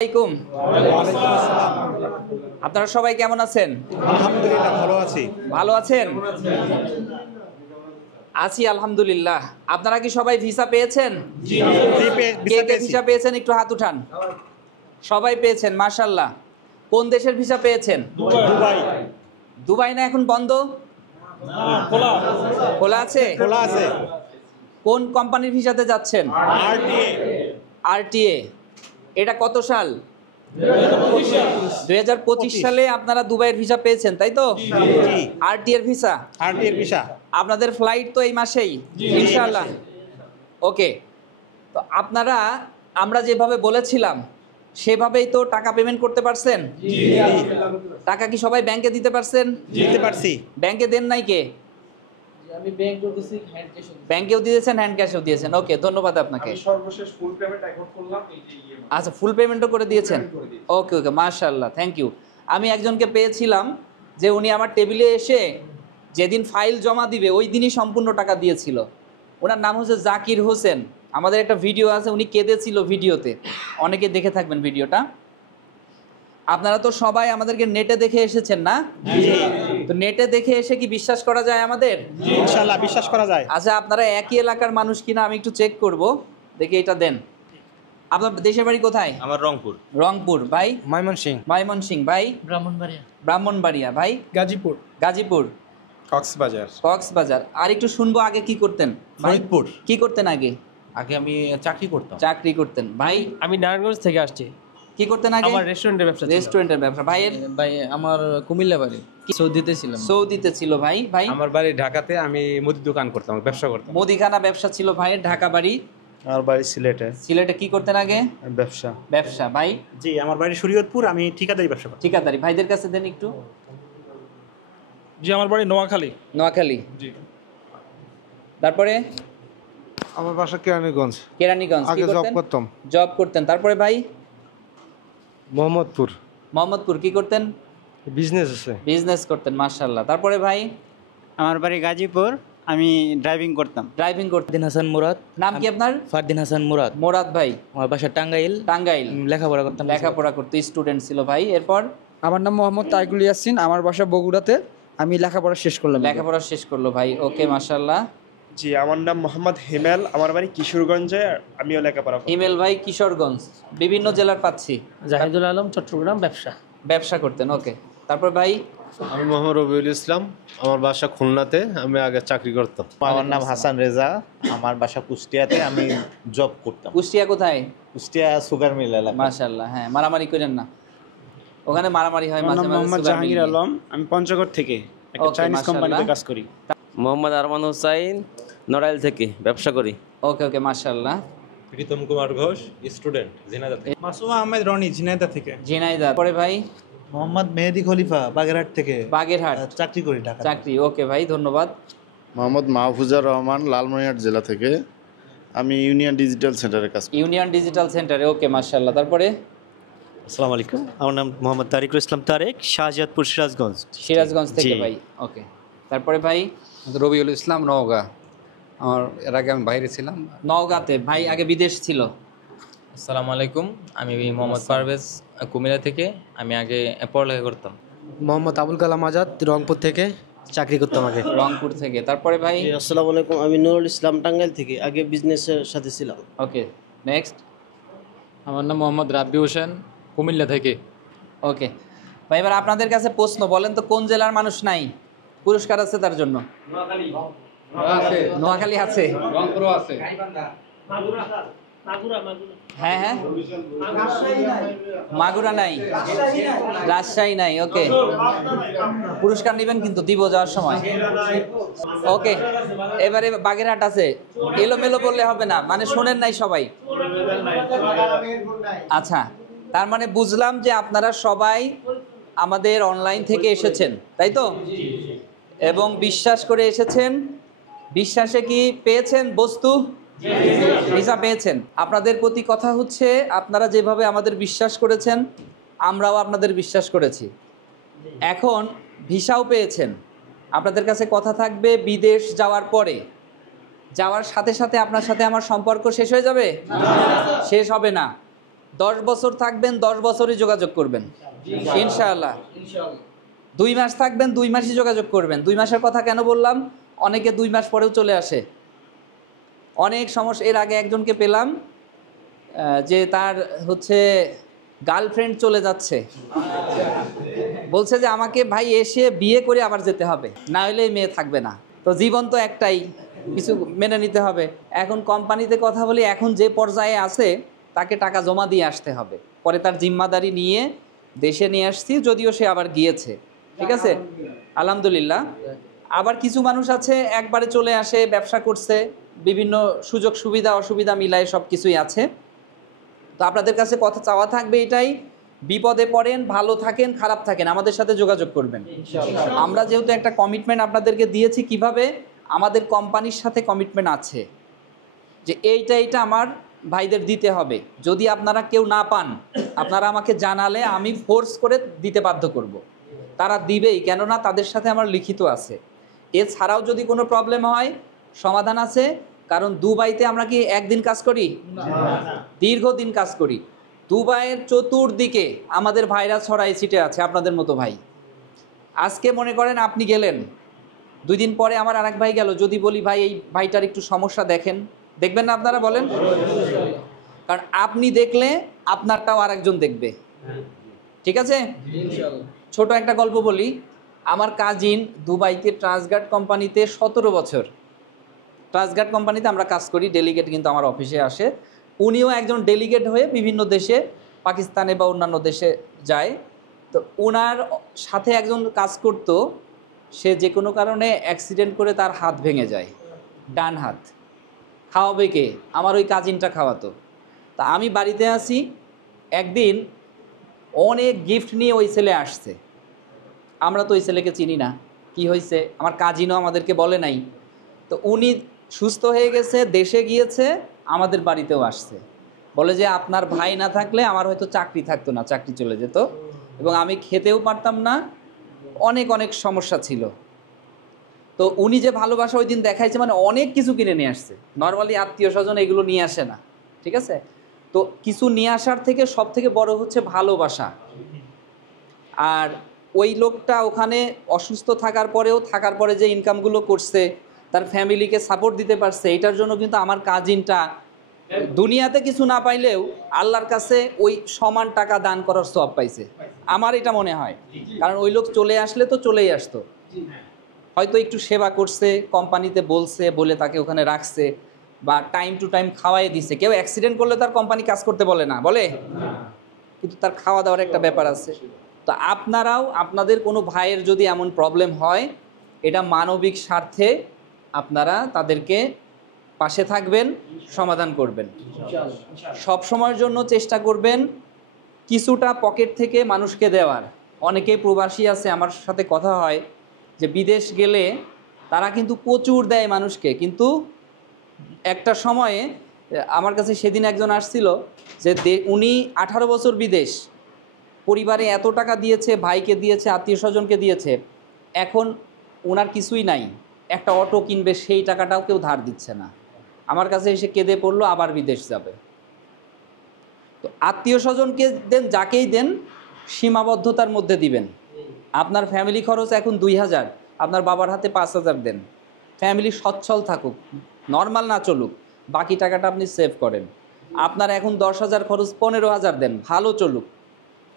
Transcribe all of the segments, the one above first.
আলাইকুম। আপনারা সবাই কেমন আছেন? আলহামদুলিল্লাহ ভালো আছি। ভালো আছেন? আছি আলহামদুলিল্লাহ। আপনারা কি সবাই ভিসা পেয়েছেন? জি, কে কে ভিসা পেয়েছেন একটু হাত উঠান। সবাই পেয়েছেন, মাশাআল্লাহ। কোন দেশের ভিসা পেয়েছেন? দুবাই। দুবাই না এখন বন্ধ? খোলা আছে? খোলা আছে। কোন কোম্পানির ভিসাতে যাচ্ছেন? আরটিএ। আরটিএ। এটা কত সাল? 2025 সালে আপনারা দুবাইয়ের ভিসা পেয়েছেন, তাই তো? জি। আরটিএর ভিসা। আরটিএর ভিসা। আপনাদের ফ্লাইট তো এই মাসেই ইনশাআল্লাহ। ওকে, তো আপনারা আমরা যেভাবে বলেছিলাম সেভাবেই তো টাকা পেমেন্ট করতে পারছেন? জি। টাকা কি সবাই ব্যাংকে দিতে পারছেন? দিতে পারছি। ব্যাংকে দেন নাই কে? আমি ব্যাংকেও দিছি, হ্যান্ড ক্যাশও দিছি। ব্যাংকেও দিয়েছেন, হ্যান্ড ক্যাশও দিয়েছেন। ওকে, ধন্যবাদ আপনাকে। আমি সর্বশেষ ফুল পেমেন্ট এখন করলাম এই যে ইএমআই। আচ্ছা, ফুল পেমেন্টও করে দিয়েছেন? Payment করে দিয়েছি। ওকে ওকে, মাশাআল্লাহ, থ্যাংক ইউ। আমি একজনকে পেয়েছিলাম যে উনি আমার টেবিলে এসে যেদিন ফাইল জমা দিবে ওই দিনই সম্পূর্ণ টাকা দিয়েছিল। ওনার নাম হচ্ছে জাকির হোসেন। আমাদের একটা ভিডিও আছে, উনি কেঁদেছিল ভিডিওতে, অনেকে দেখে থাকবেন ভিডিওটা। আপনারা তো সবাই আমাদেরকে নেটে দেখে এসেছেন না? তো নেটে দেখে এসে কি বিশ্বাস করা যায় আমাদের? ইনশাআল্লাহ বিশ্বাস করা যায়। আচ্ছা, আপনারা একই এলাকার মানুষ কিনা আমি একটু চেক করব, দেখে এটা দেন। আপনার দেশের বাড়ি কোথায়? আমার রংপুর। রংপুর। ভাই? ময়মনসিংহ। ময়মনসিংহ। ভাই? ব্রাহ্মণবাড়িয়া। ব্রাহ্মণবাড়িয়া। ভাই? গাজীপুর। গাজীপুর। কক্সবাজার। কক্সবাজার। আর একটু শুনবো আগে কি করতেন? ভাই? ফরিদপুর। কি করতেন আগে? আগে আমি চাকরি করতাম। চাকরি করতেন। ভাই? আমি নারায়ণগঞ্জ থেকে আসছি। কি করতেন আগে? আমার রেস্টুরেন্টের ব্যবসা ছিল। রেস্টুরেন্টের ব্যবসা। ভাইয়ের? ভাই আমার কুমিল্লা বাড়ি, সৌদিতে ছিলাম। সৌদিতে ছিল। ভাই? ভাই? আমার বাড়ি ঢাকাতে, আমি মুদি দোকান করতাম, ব্যবসা করতাম। মুদিখানা ব্যবসা ছিল ভাইয়ের। ঢাকা বাড়ি? আমার বাড়ি সিলেটে। সিলেটে। কি করতেন আগে? ব্যবসা। ব্যবসা। ভাই? জি, আমার বাড়ি শরীয়তপুর, আমি ঠিকাদারি ব্যবসা করি। ঠিকাদারি। ভাইদের কাছে দেন একটু। জি, আমার বাড়ি নোয়াখালী। নোয়াখালী। জি। তারপরে? আমার বাসা কেরানীগঞ্জ। কেরানীগঞ্জ। কি আগে জব করতেন? করতাম জব করতেন। তারপরে ভাই? মোহাম্মদপুর। মোহাম্মদপুর। কি করতেন? বিজনেস আছে। বিজনেস করতেন, মাশাআল্লাহ। তারপরে ভাই? আমার বাড়ি গাজীপুর, আমি ড্রাইভিং করতাম। ড্রাইভিং করতেন। ফারদিন হাসান মুরাদ। নাম কি আপনার? ফারদিন হাসান মুরাদ। মোরাদ ভাই। আমার বাসা টাঙ্গাইল। টাঙ্গাইল। লেখাপড়া করতাম। লেখাপড়া করতে স্টুডেন্ট ছিল ভাই। এরপর? আমার নাম মোহাম্মদ তাইকুল ইয়াসিন, আমার বাসা বগুড়াতে, আমি লেখাপড়া শেষ করলাম। লেখাপড়া শেষ করলো ভাই। ওকে, মাশাআল্লাহ। জি, আমার নাম মোহাম্মদ হেমেল, আমার বাড়ি কিশোরগঞ্জে, আমিও লেখাপড়া করি। ইমেল ভাই কিশোরগঞ্জ। বিভিন্ন জেলার পাচ্ছি। জাহিদুল আলম, চট্টগ্রাম, ব্যবসা। ব্যবসা করতেন। ওকে, তারপর ভাই? আমি মোহাম্মদ রবিউল ইসলাম, আমার বাসা খুলনাতে, আমি আগে চাকরি করতাম। আমার নাম হাসান রেজা, আমার বাসা কুষ্টিয়াতে, আমি জব করতাম। কুষ্টিয়া কোথায়? কুষ্টিয়া সুগার মিল এলাকা। মাশাআল্লাহ। হ্যাঁ, মারামারি করেন না, ওখানে মারামারি হয় আমার মাঝে নাম মাঝে। মোহাম্মদ সুগার মিল জাহাঙ্গীর নিয়ে। আলম, আমি পঞ্চগড় থেকে একটা Okay, চাইনিজ কোম্পানিতে মাশাআল্লাহ। কাজ করি। মোহাম্মদ আরমান হোসাইন, নড়াইল থেকে ব্যবসা করি। ওকে ওকে, মাশাআল্লাহ। প্রীতম কুমার ঘোষ, স্টুডেন্ট, ঝিনাইদহ থেকে। মাসুমা আহমেদ রনি, ঝিনাইদহ থেকে। ঝিনাইদহ। পরে ভাই? মোহাম্মদ মেহেদি খলিফা, বাগেরহাট থেকে বাগেরহাট। চাকরি করি ঢাকা। চাকরি। ওকে ভাই, ধন্যবাদ। মোহাম্মদ মাহফুজার রহমান, লালমনিরহাট জেলা থেকে, আমি ইউনিয়ন ডিজিটাল সেন্টারে কাজ করি। ইউনিয়ন ডিজিটাল সেন্টারে। ওকে, মাশাআল্লাহ। তারপরে? আসসালামু আলাইকুম, আমার নাম মোহাম্মদ তারিকুল ইসলাম তারেক, শাহজাদপুর, সিরাজগঞ্জ। সিরাজগঞ্জ থেকে জি। ভাই। ওকে, তারপরে ভাই? রবিউল ইসলাম, নওগাঁ। আমার এর আগে আমি বাইরে ছিলাম। নওগাঁতে। ভাই আগে বিদেশ ছিল। আসসালামু আলাইকুম, আমি মোহাম্মদ পারভেজ, কুমিল্লা থেকে। আমি আগে পড়ালেখা করতাম। মোহাম্মদ আবুল কালাম আজাদ, রংপুর থেকে, চাকরি করতাম আগে। রংপুর থেকে। তারপরে ভাই? আসসালামু আলাইকুম, আমি নুরুল ইসলাম, টাঙ্গাইল থেকে, আগে বিজনেসের সাথে ছিলাম। ওকে, নেক্সট। আমার নাম মোহাম্মদ রাব্বি হোসেন, কুমিল্লা থেকে। ওকে ভাই, এবার আপনাদের কাছে প্রশ্ন, বলেন তো কোন জেলার মানুষ নাই? পুরস্কার আছে তার জন্য। নোয়াখালী আছে। রংপুরও আছে। হ্যাঁ হ্যাঁ, মাগুরা নাই, রাজশাহী নাই। ওকে, পুরস্কার নেবেন কিন্তু দিব যাওয়ার সময়। ওকে, এবারে বাগেরহাট আছে। এলোমেলো বললে হবে না, মানে শোনেন নাই সবাই। আচ্ছা, তার মানে বুঝলাম যে আপনারা সবাই আমাদের অনলাইন থেকে এসেছেন, তাই তো? এবং বিশ্বাস করে এসেছেন। বিশ্বাসে কি পেয়েছেন বস্তু? ভিসা পেয়েছেন। আপনাদের প্রতি কথা হচ্ছে, আপনারা যেভাবে আমাদের বিশ্বাস করেছেন আমরাও আপনাদের বিশ্বাস করেছি। এখন ভিসাও পেয়েছেন। আপনাদের কাছে কথা থাকবে, বিদেশ যাওয়ার পরে, যাওয়ার সাথে সাথে আপনার সাথে আমার সম্পর্ক শেষ হয়ে যাবে? শেষ হবে না। 10 বছর থাকবেন, 10 বছরই যোগাযোগ করবেন ইনশাআল্লাহ। 2 মাস থাকবেন, 2 মাসই যোগাযোগ করবেন। 2 মাসের কথা কেন বললাম? অনেকে 2 মাস পরেও চলে আসে। অনেক সমস্যা। এর আগে একজনকে পেলাম যে তার হচ্ছে গার্লফ্রেন্ড চলে যাচ্ছে, বলছে যে আমাকে ভাই এসে বিয়ে করে আবার যেতে হবে, না হলে এই মেয়ে থাকবে না। তো জীবন তো একটাই, কিছু মেনে নিতে হবে। এখন কোম্পানিতে কথা বলি, এখন যে পর্যায়ে আছে তাকে টাকা জমা দিয়ে আসতে হবে, পরে তার জিম্মাদারি নিয়ে দেশে নিয়ে আসছি, যদিও সে আবার গিয়েছে। ঠিক আছে, আলহামদুলিল্লাহ। আবার কিছু মানুষ আছে একবারে চলে আসে, ব্যবসা করছে, বিভিন্ন সুযোগ সুবিধা অসুবিধা মিলায় সব কিছুই আছে। তো আপনাদের কাছে কথা চাওয়া থাকবে এটাই, বিপদে পড়েন, ভালো থাকেন, খারাপ থাকেন, আমাদের সাথে যোগাযোগ করবেন। আমরা যেহেতু একটা কমিটমেন্ট আপনাদেরকে দিয়েছি, কিভাবে আমাদের কোম্পানির সাথে কমিটমেন্ট আছে যে এইটা আমার ভাইদের দিতে হবে। যদি আপনারা কেউ না পান, আপনারা আমাকে জানালে আমি ফোর্স করে দিতে বাধ্য করব। তারা দিবেই, কেননা তাদের সাথে আমার লিখিত আছে। এছাড়াও যদি কোনো প্রবলেম হয়, সমাধান আছে। কারণ দুবাইতে আমরা কি একদিন কাজ করি? দীর্ঘদিন কাজ করি। দুবাইয়ের চতুর্দিকে আমাদের ভাইরা ছড়াই ছিটে আছে, আপনাদের মতো ভাই। আজকে মনে করেন আপনি গেলেন, 2 দিন পরে আমার আরেক ভাই গেল, যদি বলি ভাই এই ভাইটার একটু সমস্যা দেখেন, দেখবেন না আপনারা? বলেন। কারণ আপনি দেখলে আপনারটাও আরেকজন দেখবে। ঠিক আছে, ছোট একটা গল্প বলি। আমার কাজিন দুবাইতে ট্রান্সগার্ড কোম্পানিতে 17 বছর ট্রান্সগার্ড কোম্পানিতে আমরা কাজ করি, ডেলিগেট কিন্তু আমার অফিসে আসে। উনিও একজন ডেলিগেট হয়ে বিভিন্ন দেশে, পাকিস্তানে বা অন্যান্য দেশে যায়। তো ওনার সাথে একজন কাজ করতো, সে যে কোনো কারণে অ্যাক্সিডেন্ট করে তার হাত ভেঙে যায়, ডান হাত। খাওয়াবে কে? আমার ওই কাজিনটা খাওয়াতো। তা আমি বাড়িতে আছি, একদিন অনেক গিফট নিয়ে ওই ছেলে আসছে। আমরা তো ওই ছেলেকে চিনি না, কি হয়েছে আমার কাজিনও আমাদেরকে বলে নাই। তো উনি সুস্থ হয়ে গেছে, দেশে গিয়েছে, আমাদের বাড়িতেও আসছে। বলে যে আপনার ভাই না থাকলে আমার হয়তো চাকরি থাকতো না, চাকরি চলে যেত, এবং আমি খেতেও পারতাম না, অনেক অনেক সমস্যা ছিল। তো উনি যে ভালোবাসা ওই দিন দেখাইছে, মানে অনেক কিছু কিনে নিয়ে আসছে। নর্মালি আত্মীয় স্বজন এগুলো নিয়ে আসে না, ঠিক আছে? তো কিছু নিয়ে আসার থেকে সব থেকে বড় হচ্ছে ভালোবাসা। আর ওই লোকটা ওখানে অসুস্থ থাকার পরে যে ইনকামগুলো করছে, তার ফ্যামিলিকে সাপোর্ট দিতে পারছে, এটার জন্য কিন্তু আমার কাজিনটা দুনিয়াতে কিছু না পাইলেও আল্লাহর কাছে ওই সমান টাকা দান করার সওয়াব পাইছে, আমার এটা মনে হয়। কারণ ওই লোক চলে আসলে তো চলেই আসতো, হয়তো একটু সেবা করছে, কোম্পানিতে বলে তাকে ওখানে রাখছে, বা টাইম টু টাইম খাওয়াই দিছে। কেউ অ্যাক্সিডেন্ট করলে তার কোম্পানি কাজ করতে বলে না, বলে? কিন্তু তার খাওয়া দাওয়ার একটা ব্যাপার আছে। তো আপনারাও আপনাদের কোনো ভাইয়ের যদি এমন প্রবলেম হয়, এটা মানবিক স্বার্থে আপনারা তাদেরকে পাশে থাকবেন, সমাধান করবেন। সব সময়ের জন্য চেষ্টা করবেন কিছুটা পকেট থেকে মানুষকে দেওয়ার। অনেকেই প্রবাসী আছে, আমার সাথে কথা হয় যে বিদেশ গেলে তারা কিন্তু প্রচুর দেয় মানুষকে, কিন্তু একটা সময়ে আমার কাছে সেদিন একজন আসছিল যে উনি 18 বছর বিদেশ, পরিবারে এত টাকা দিয়েছে, ভাইকে দিয়েছে, আত্মীয় স্বজনকে দিয়েছে, এখন ওনার কিছুই নাই, একটা অটো কিনবে সেই টাকাটাও কেউ ধার দিচ্ছে না। আমার কাছে এসে কেঁদে পড়লো, আবার বিদেশ যাবে। তো আত্মীয় স্বজনকে দেন, যাকেই দেন সীমাবদ্ধতার মধ্যে দিবেন। আপনার ফ্যামিলি খরচ এখন 2000, আপনার বাবার হাতে 5000 দেন, ফ্যামিলি সচ্ছল থাকুক, নর্মাল না চলুক, বাকি টাকাটা আপনি সেভ করেন। আপনার এখন 10,000 খরচ, 15,000 দেন, ভালো চলুক।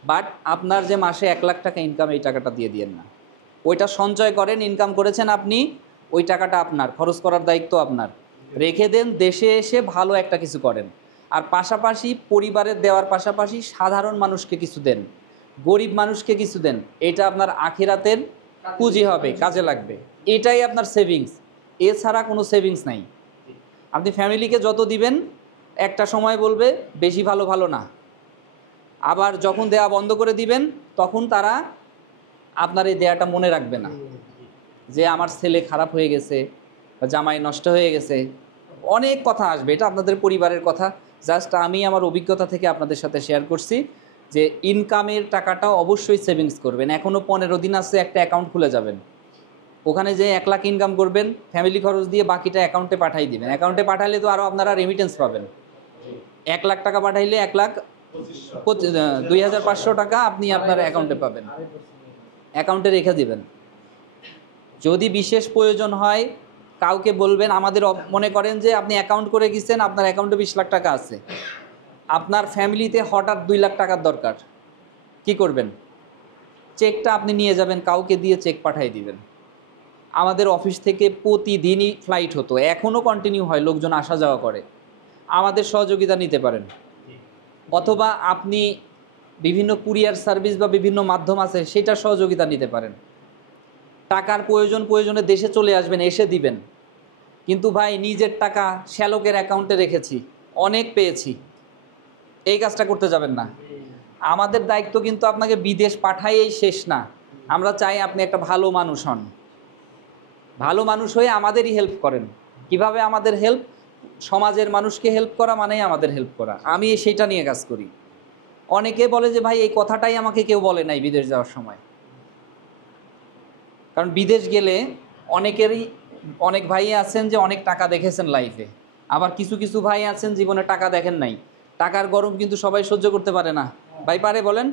বাট আপনার যে মাসে 1 লাখ টাকা ইনকাম, এই টাকাটা দিয়ে দিয়েন না। ওইটা সঞ্চয় করেন, ইনকাম করেছেন আপনি, ওই টাকাটা আপনার, খরচ করার দায়িত্ব আপনার। রেখে দেন, দেশে এসে ভালো একটা কিছু করেন। আর পাশাপাশি পরিবারের দেওয়ার পাশাপাশি সাধারণ মানুষকে কিছু দেন, গরিব মানুষকে কিছু দেন। এটা আপনার আখিরাতের পুঁজি হবে, কাজে লাগবে। এটাই আপনার সেভিংস, এছাড়া কোনো সেভিংস নাই। আপনি ফ্যামিলিকে যত দিবেন, একটা সময় বলবে বেশি ভালো ভালো না, আবার যখন দেয়া বন্ধ করে দিবেন তখন তারা আপনার এই দেয়াটা মনে রাখবে না, যে আমার ছেলে খারাপ হয়ে গেছে, জামাই নষ্ট হয়ে গেছে, অনেক কথা আসবে। এটা আপনাদের পরিবারের কথা, জাস্ট আমি আমার অভিজ্ঞতা থেকে আপনাদের সাথে শেয়ার করছি যে ইনকামের টাকাটাও অবশ্যই সেভিংস করবেন। এখনও 15 দিন আছে, একটা অ্যাকাউন্ট খুলে যাবেন, ওখানে যে 1 লাখ ইনকাম করবেন, ফ্যামিলি খরচ দিয়ে বাকিটা অ্যাকাউন্টে পাঠিয়ে দিবেন। অ্যাকাউন্টে পাঠালে তো আরও আপনারা রেমিটেন্স পাবেন। 1 লাখ টাকা পাঠাইলে 1 লাখ 2500 টাকা আপনি আপনার অ্যাকাউন্টে পাবেন, অ্যাকাউন্টে রেখে দিবেন। যদি বিশেষ প্রয়োজন হয় কাউকে বলবেন, আমাদের মনে করেন যে আপনি অ্যাকাউন্ট করে গেছেন, আপনার অ্যাকাউন্টে 20 লাখ টাকা আছে, আপনার ফ্যামিলিতে হঠাৎ 2 লাখ টাকার দরকার, কি করবেন? চেকটা আপনি নিয়ে যাবেন, কাউকে দিয়ে চেক পাঠিয়ে দিবেন। আমাদের অফিস থেকে প্রতিদিনই ফ্লাইট হতো, এখনও কন্টিনিউ হয়, লোকজন আসা যাওয়া করে। আমাদের সহযোগিতা নিতে পারেন, অথবা আপনি বিভিন্ন কুরিয়ার সার্ভিস বা বিভিন্ন মাধ্যম আছে সেটার সহযোগিতা নিতে পারেন। টাকার প্রয়োজনে দেশে চলে আসবেন, এসে দিবেন। কিন্তু ভাই নিজের টাকা শ্যালকের অ্যাকাউন্টে রেখেছি, অনেক পেয়েছি, এই কাজটা করতে যাবেন না। আমাদের দায়িত্ব কিন্তু আপনাকে বিদেশ পাঠাইয়েই শেষ না, আমরা চাই আপনি একটা ভালো মানুষ হন, ভালো মানুষ হয়ে আমাদেরই হেল্প করেন। কিভাবে আমাদের হেল্প? সমাজের মানুষকে হেল্প করা মানেই আমাদের হেল্প করা। আমি সেইটা নিয়ে কাজ করি। অনেকে বলে যে ভাই এই কথাটাই আমাকে কেউ বলে নাই বিদেশ যাওয়ার সময়। কারণ বিদেশ গেলে অনেক ভাই আছেন যে অনেক টাকা দেখেছেন লাইফে, আবার কিছু কিছু ভাই আছেন জীবনে টাকা দেখেন নাই। টাকার গরম কিন্তু সবাই সহ্য করতে পারে না। ভাই পারে বলেন?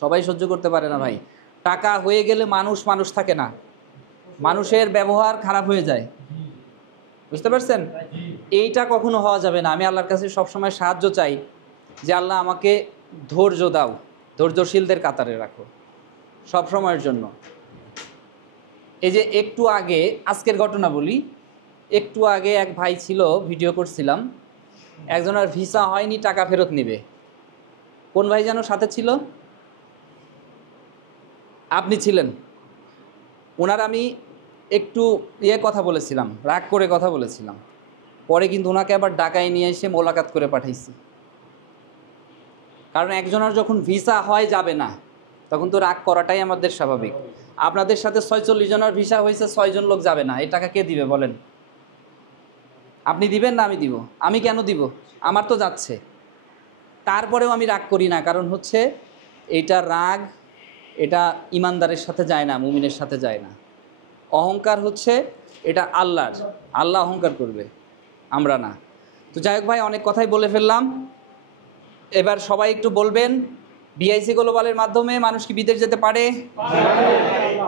সবাই সহ্য করতে পারে না ভাই। টাকা হয়ে গেলে মানুষ থাকে না, মানুষের ব্যবহার খারাপ হয়ে যায়, বুঝতে পারছেন? এইটা কখনো হওয়া যাবে না। আমি আল্লাহর কাছে সবসময় সাহায্য চাই যে আল্লাহ আমাকে ধৈর্য দাও, ধৈর্যশীলদের কাতারে রাখো সব সময়ের জন্য। এই যে একটু আগে, আজকের ঘটনা বলি, একটু আগে এক ভাই ছিল, ভিডিও করছিলাম, একজনের ভিসা হয়নি, টাকা ফেরত নেবে। কোন ভাই যেন সাথে ছিল? আপনি ছিলেন। ওনার আমি একটু কথা বলেছিলাম, রাগ করে কথা বলেছিলাম, পরে কিন্তু ওনাকে আবার ঢাকায় নিয়ে এসে মোলাকাত করে পাঠাইছি। কারণ একজনের যখন ভিসা হয় যাবে না, তখন তো রাগ করাটাই আমাদের স্বাভাবিক। আপনাদের সাথে 46 জনের ভিসা হয়েছে, 6 জন লোক যাবে না, এই টাকা কে দিবে বলেন? আপনি দিবেন না আমি দিব? আমি কেন দিব? আমার তো যাচ্ছে। তারপরেও আমি রাগ করি না, কারণ হচ্ছে এইটা রাগ, এটা ইমানদারের সাথে যায় না, মুমিনের সাথে যায় না। অহংকার হচ্ছে এটা আল্লাহর, আল্লাহ অহংকার করবে, আমরা না। তো যাই হোক ভাই, অনেক কথাই বলে ফেললাম। এবার সবাই একটু বলবেন, বিআইসি গ্লোবালের মাধ্যমে মানুষ কি বিদেশ যেতে পারে?